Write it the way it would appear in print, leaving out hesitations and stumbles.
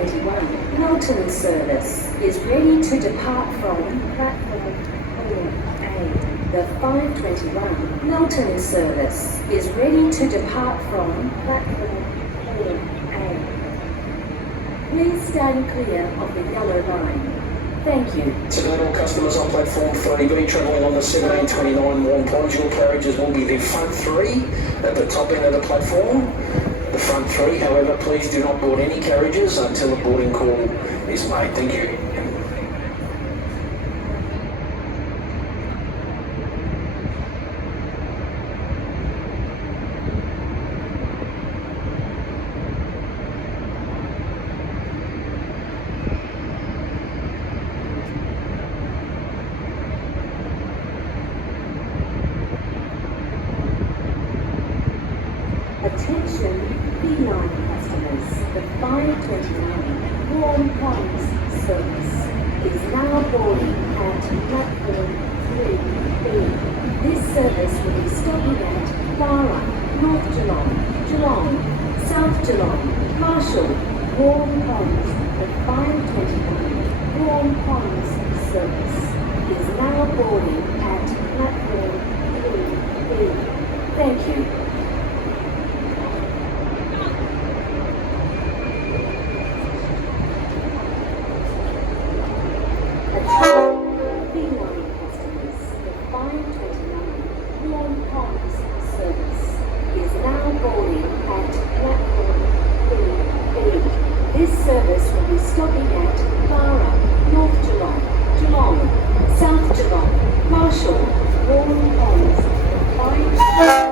521 Melton service is ready to depart from platform A. The 521 Melton service is ready to depart from platform A. Please stand clear of the yellow line. Thank you. Tonight, all customers on platform 3B travelling on the 1729 Warm Ponds, your carriages will be the front three at the top end of the platform. The front three, however, please do not board any carriages until the boarding call is made. Thank you. Attention, B9 customers, the 529 Warm Ponds service is now boarding at platform 3B. This service will be stopping at Clara, North Geelong, Geelong, South Geelong, Marshall, Warm Ponds. The 529 Warm Ponds service is now boarding at platform 3B. Thank you. B9 customers, the 529 Warm Ponds service is now boarding at platform 3B. This service will be stopping at Clara, North Geelong, Geelong, South Geelong, Marshall, Warm Ponds, the 529